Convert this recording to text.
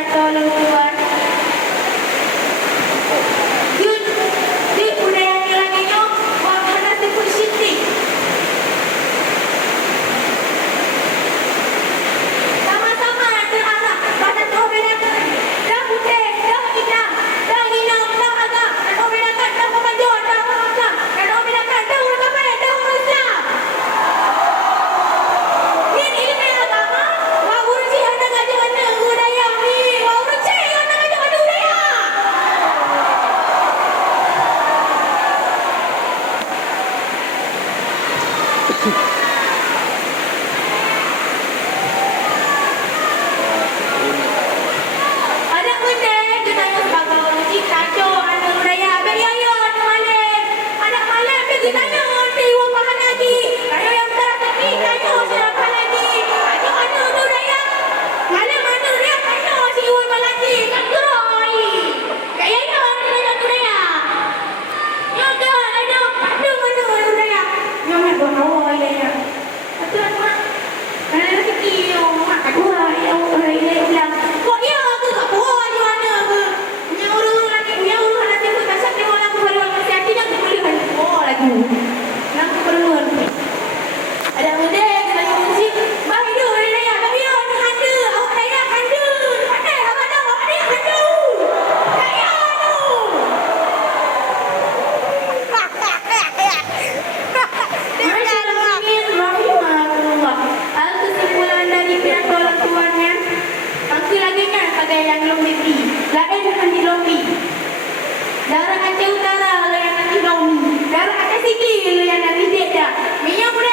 pidato orang tua. Yun, budaya nilainya wahana tipu siti. Sama-sama terarah pada kebenaran. Dah putih, dah hitam, dah hitam, dah agak, dah kebenaran, dah kemajuan, dah kebenaran, dah kebenaran, dah ulama, dah Islam. Ini ilmu agama, wah urusi anda gajah mana budaya ni, wah urusi anda gajah mana budaya. Anak muda kita yang sebagai orang cita cok anak budaya beraya anak malam. Anak malam kita tanya di rumah lagi. Kalau yang tak tapi tanya siapa lagi. Anak budaya. Malam mana dia tanya si rumah lagi. Kan gerai. Kayaknya anak budaya. Ya ke ada mana budaya. Ya mak bawa ya. Betul mak. Kalau rezeki mak kedua ya orang ini bilang. Kok ya aku tak bawa di mana ke? Punya orang nanti aku tak sakit orang keperluan kesihatan yang keperluan. Oh lagi. Yang keperluan. Ada muda kita musik. Bah hidup orang raya. Tapi ya ada handa. Awak raya handa. Pandai abang dah. Awak raya handa. Raya tu. Bismillahirrahmanirrahim. Kesimpulan dari pidato orang tuanya. Angka lagi kan pakai yang lombi beri. Lain dengan di lombi. Darah Aceh Utara lo yang nanti lombi. Darah Aceh Sigi lo yang nanti dek dah. Minyak muda